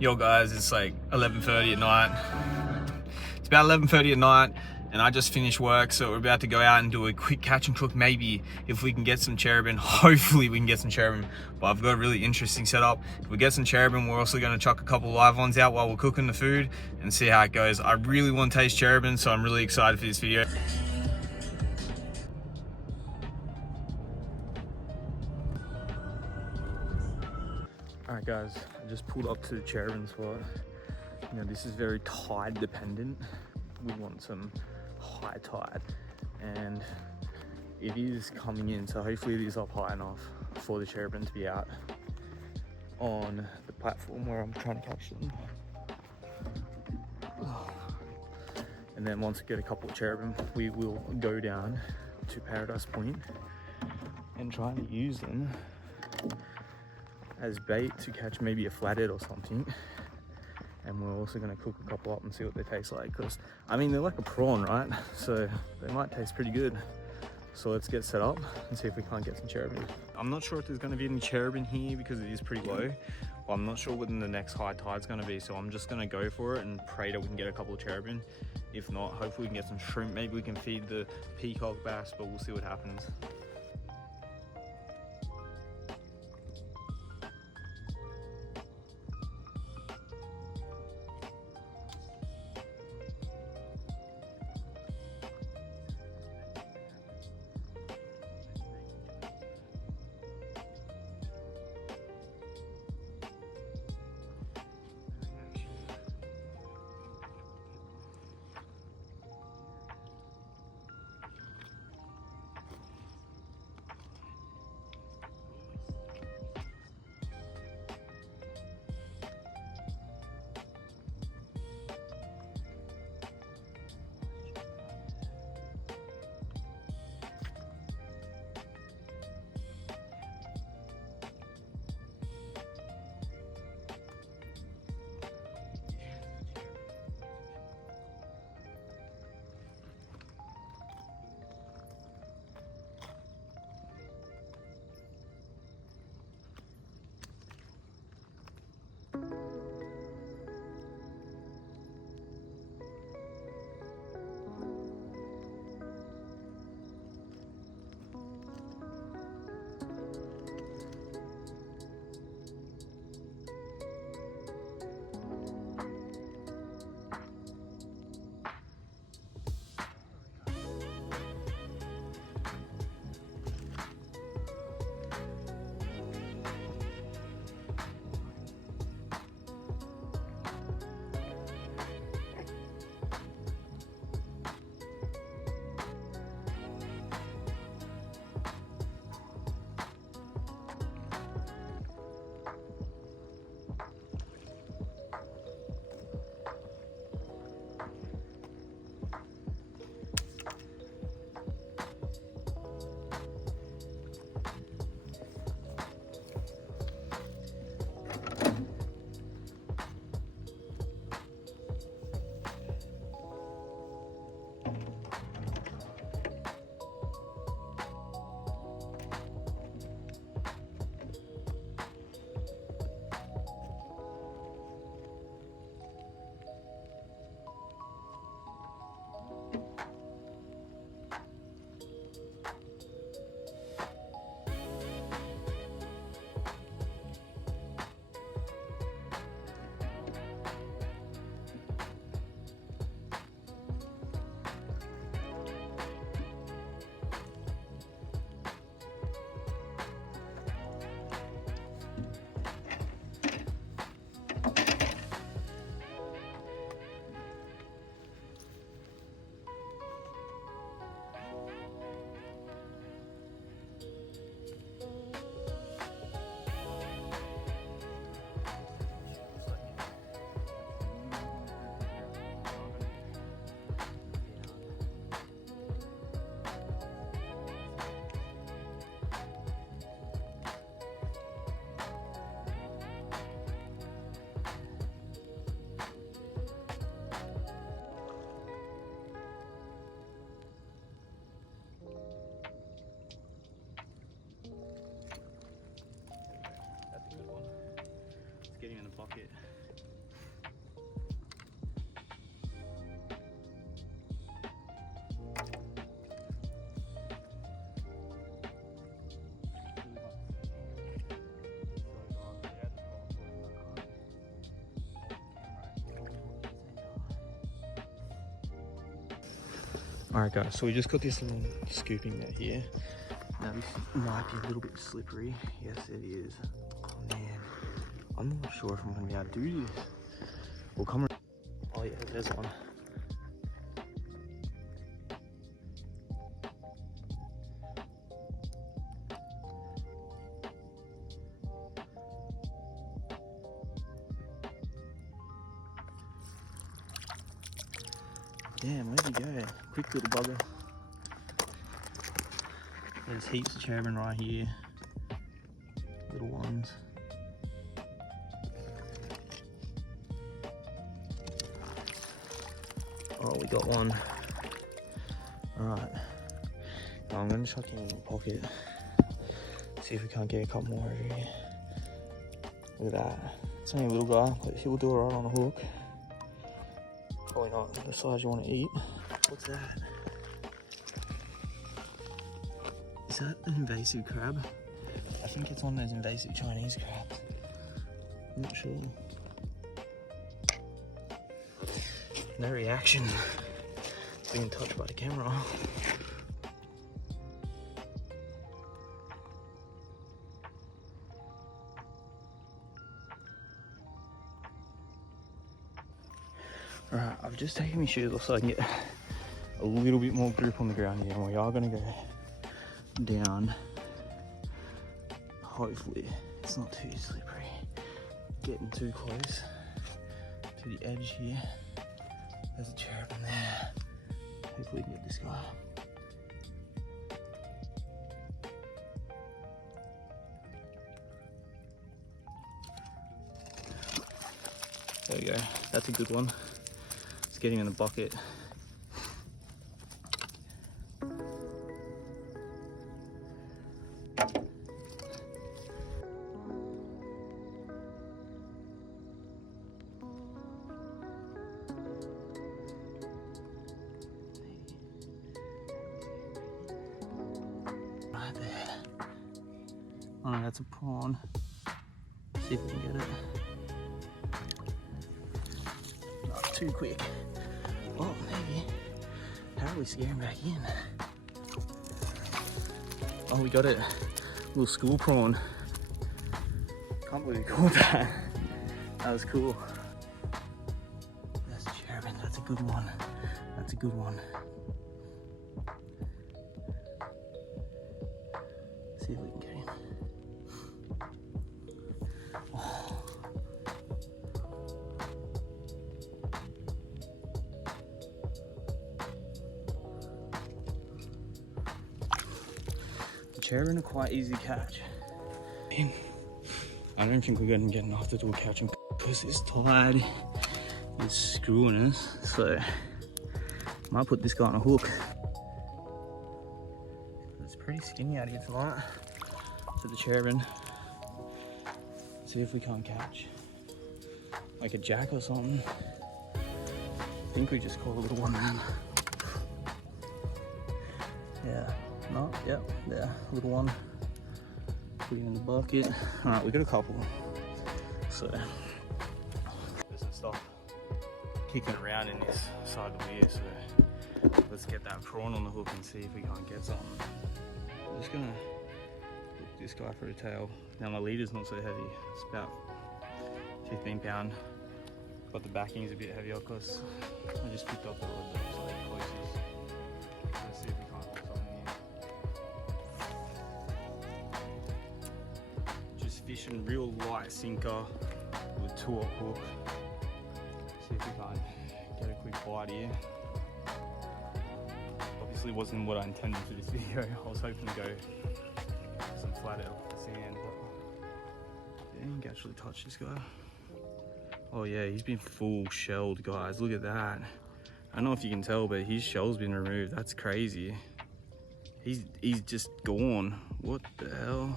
Yo guys, it's like 11:30 at night. It's about 11:30 at night and I just finished work, so we're about to go out and do a quick catch and cook. Maybe if we can get some cherubim, hopefully we can get some cherubim, but I've got a really interesting setup. If we get some cherubim, we're also going to chuck a couple of live ones out while we're cooking the food and see how it goes. I really want to taste cherubim, so I'm really excited for this video. Alright guys, I just pulled up to the cherubim spot. You know, this is very tide dependent. We want some high tide and it is coming in, so hopefully it is up high enough for the cherubim to be out on the platform where I'm trying to catch them. And then once we get a couple of cherubim, we will go down to Paradise Point and try to use them as bait to catch maybe a flathead or something. And we're also going to cook a couple up and see what they taste like, because I mean they're like a prawn, right? So they might taste pretty good. So let's get set up and see if we can't get some cherubim. I'm not sure if there's going to be any cherubim here because it is pretty low, but I'm not sure when the next high tide's going to be, so I'm just going to go for it and pray that we can get a couple of cherubim. If not, hopefully we can get some shrimp. Maybe we can feed the peacock bass, but we'll see what happens. Alright guys, so we just got this little scooping net here. Now this might be a little bit slippery. Yes it is. Oh man, I'm not sure if I'm going to be able to do this. We'll come. Oh yeah, there's one. Damn, where'd he go? Quick little bugger. There's heaps of cherubim right here. Little ones. Oh, we got one. Alright. Now I'm gonna chuck him in the pocket. See if we can't get a couple more over here. Look at that. It's only a little guy, but he'll do alright on a hook. Probably not the size you want to eat. What's that? Is that an invasive crab? I think it's one of those invasive Chinese crabs. I'm not sure. No reaction. Being touched by the camera. Alright, I've just taken my shoes off so I can get a little bit more grip on the ground here, and we are going to go down. Hopefully it's not too slippery. Getting too close to the edge here. There's a cherubim there. Hopefully we can get this guy. There we go. That's a good one. Let's get him in the bucket. Right there. Oh, that's a prawn. See if we can get it. Not too quick. Oh, maybe. How do we scare him back in? Oh, we got it. Little school prawn. Can't believe we caught that. That was cool. That's a cherubim. That's a good one. That's a good one. See if we can get him. Oh. The cherubim are quite easy to catch. I don't think we're going to get enough to do a catch him because this tide is screwing us. So I might put this guy on a hook. It's pretty skinny out here tonight. To the cherubim. See if we can't catch like a jack or something. I think we just caught a little one then. Yeah, no, yep, yeah, little one. Put him in the bucket. Alright, we got a couple. So, doesn't stop kicking around in this side of the ear. So, let's get that prawn on the hook and see if we can't get something. I'm just gonna hook this guy for a tail. Now my leader's not so heavy. It's about 15 pound, but the backing's a bit heavier because I just picked up the rod that was like closest. Let's see if we can't hook something here. Just fishing real light sinker with 2-aught hook. See if we can't get a quick bite here. Obviously wasn't what I intended for this video. I was hoping to go some flathead off the sand, but I didn't actually touch this guy. Oh yeah, he's been full shelled, guys. Look at that. I don't know if you can tell, but his shell's been removed. That's crazy. He's just gone. What the hell?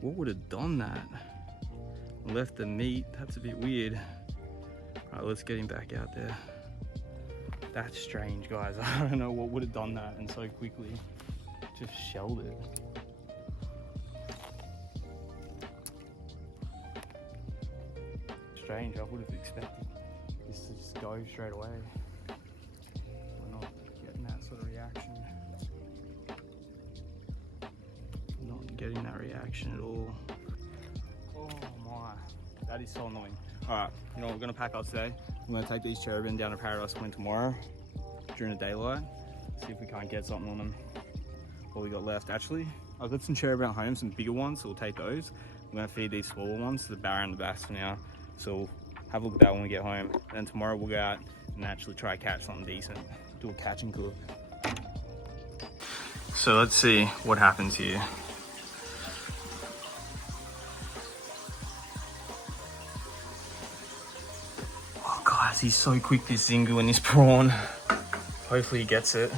What would have done that? Left the meat. That's a bit weird. All right, let's get him back out there. That's strange, guys. I don't know what would have done that and so quickly just shelled it. Strange. I would have expected this to just go straight away. We're not getting that sort of reaction. reaction. Not getting that reaction at all. Oh my, that is so annoying. Alright, you know what we're gonna pack up today? I'm gonna take these cherubim down to Paradise Point tomorrow during the daylight. See if we can't get something on them. What we got left. Actually, I've got some cherubim at home, some bigger ones, so we'll take those. I'm gonna feed these smaller ones to the barra and the bass for now. So we'll have a look at that when we get home. Then tomorrow we'll go out and actually try to catch something decent. Do a catch and cook. So let's see what happens here. Oh guys, he's so quick, this Zingu and this prawn. Hopefully he gets it.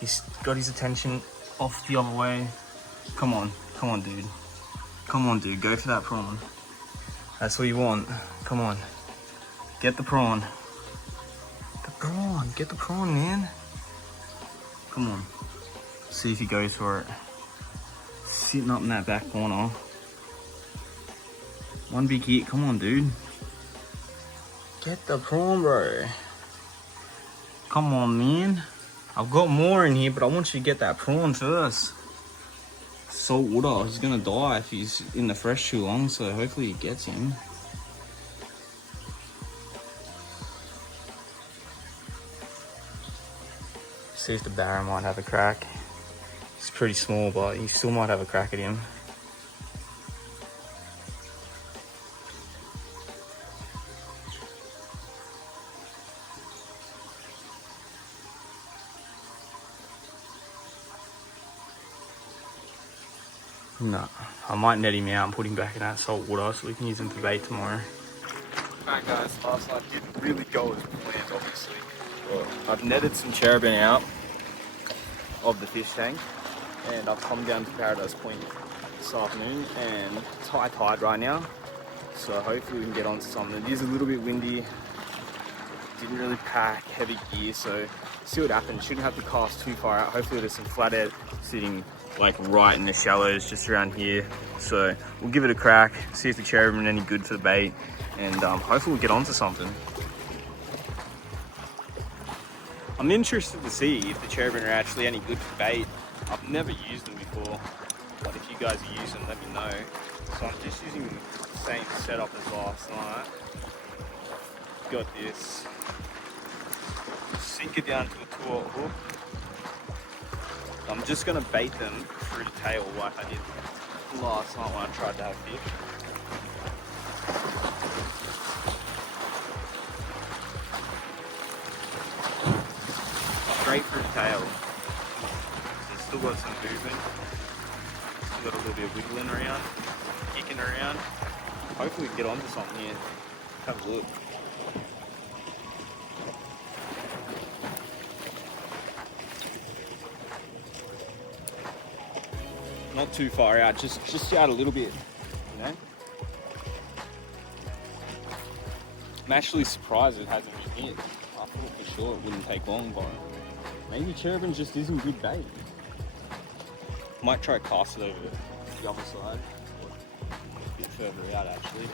He's got his attention off the other way. Come on dude. Come on dude, go for that prawn. That's what you want. Come on. Get the prawn. Get the prawn, man. Come on. See if he goes for it. Sitting up in that back corner. One big hit, come on dude. Get the prawn, bro. Come on, man. I've got more in here, but I want you to get that prawn first. Salt water, he's gonna die if he's in the fresh too long, so hopefully he gets him. See if the barra might have a crack. He's pretty small, but he still might have a crack at him. No, I might net him out and put him back in that salt water so we can use him for bait tomorrow. Alright guys, last night didn't really go as planned, obviously. Well, I've netted some cherubim out of the fish tank and I've come down to Paradise Point this afternoon and it's high tide right now, so hopefully we can get onto something. It is a little bit windy, didn't really pack heavy gear, so see what happens. Shouldn't have to cast too far out. Hopefully there's some flathead sitting like right in the shallows just around here, so we'll give it a crack, see if the cherubim are any good for the bait, and hopefully we'll get onto something. I'm interested to see if the cherubim are actually any good for bait. I've never used them before, but if you guys are using them, let me know. So I'm just using the same setup as last night. Got this sinker down to a 2-aught hook. I'm just going to bait them through the tail like I did last night when I tried to have fish. Straight through the tail. It's still got some movement. Still got a little bit of wiggling around, kicking around. Hopefully we can get onto something here. Have a look. Not too far out, just out a little bit, you know? I'm actually surprised it hasn't been hit. I thought for sure it wouldn't take long, but maybe cherubim just isn't good bait. Might try to cast it over the other side, a bit further out actually.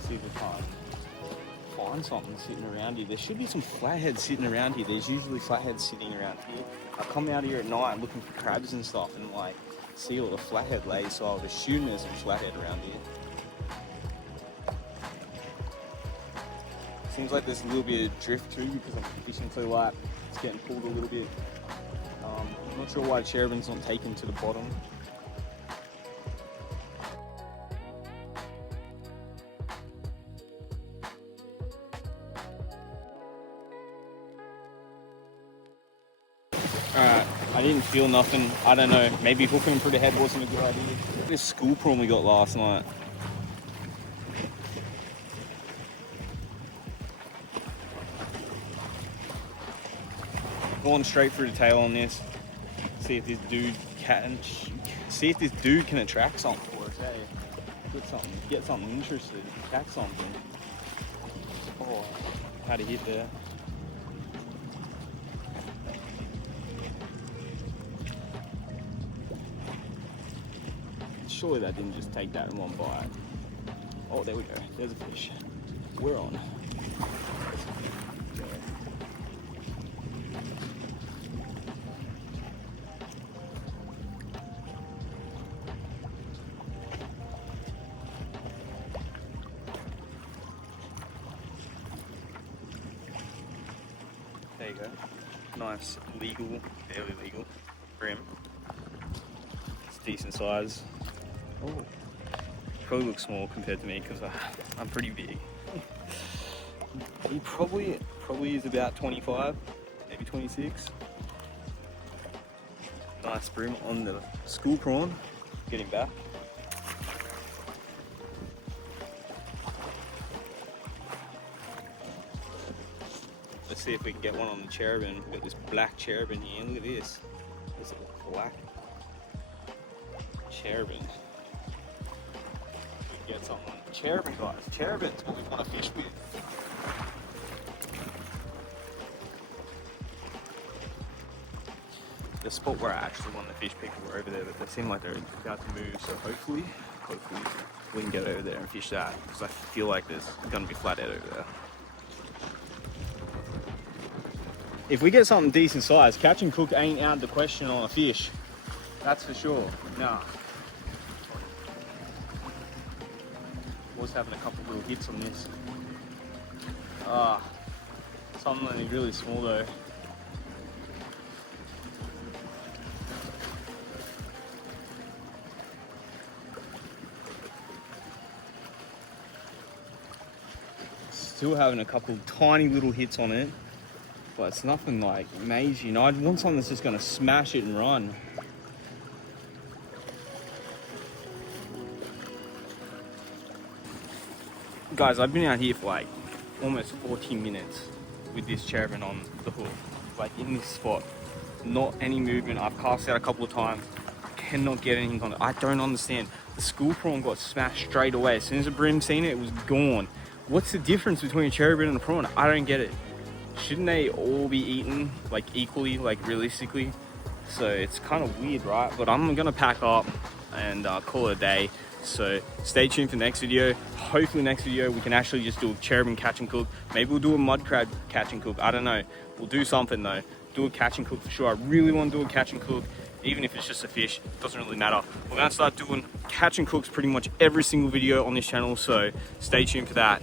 See if we can't find something sitting around here. There should be some flatheads sitting around here. There's usually flatheads sitting around here. I come out here at night looking for crabs and stuff and like see all the flathead lays, so I would assume there's some flathead around here. Seems like there's a little bit of drift too because I'm fishing too light. It's getting pulled a little bit. I'm not sure why the cherubim's not taken to the bottom. Alright, I didn't feel nothing. I don't know, maybe hooking through the head wasn't a good idea. This school prawn we got last night. Going straight through the tail on this. See if this dude can attract something for us, hey? Get something interested, catch something. Oh, had a hit there. Surely that didn't just take that in one bite. Oh, there we go. There's a fish. We're on. There you go. Nice, legal, fairly legal bream. It's decent size. Oh, probably looks small compared to me because I'm pretty big. He probably is about 25, maybe 26. Nice bream on the school prawn. Get him back. Let's see if we can get one on the cherubin. We've got this black cherubin here. Look at this. This is a black cherubin. We can get something on the cherubin, guys. Cherubin's what we want to fish with. The spot where I actually want to fish people were over there, but they seem like they're about to move. So hopefully we can get over there and fish that, because I feel like there's gonna be flathead over there. If we get something decent size, catch and cook ain't out of the question on a fish. That's for sure. Nah. Was having a couple little hits on this. Something really small though. Still having a couple tiny little hits on it. But it's nothing like major, you know. I want something that's just gonna smash it and run. Guys, I've been out here for like almost 14 minutes with this cherubin on the hook, like in this spot. Not any movement. I've cast out a couple of times. I cannot get anything on it. I don't understand. The school prawn got smashed straight away. As soon as the bream seen it, it was gone. What's the difference between a cherubin and a prawn? I don't get it. Shouldn't they all be eaten like equally, like realistically? So it's kind of weird, right? But I'm gonna pack up and call it a day. So stay tuned for the next video. Hopefully next video we can actually just do a cherubin catch and cook. Maybe we'll do a mud crab catch and cook. I don't know. We'll do something though. Do a catch and cook for sure. I really want to do a catch and cook, even if it's just a fish. Doesn't really matter. We're gonna start doing catch and cooks pretty much every single video on this channel. So stay tuned for that.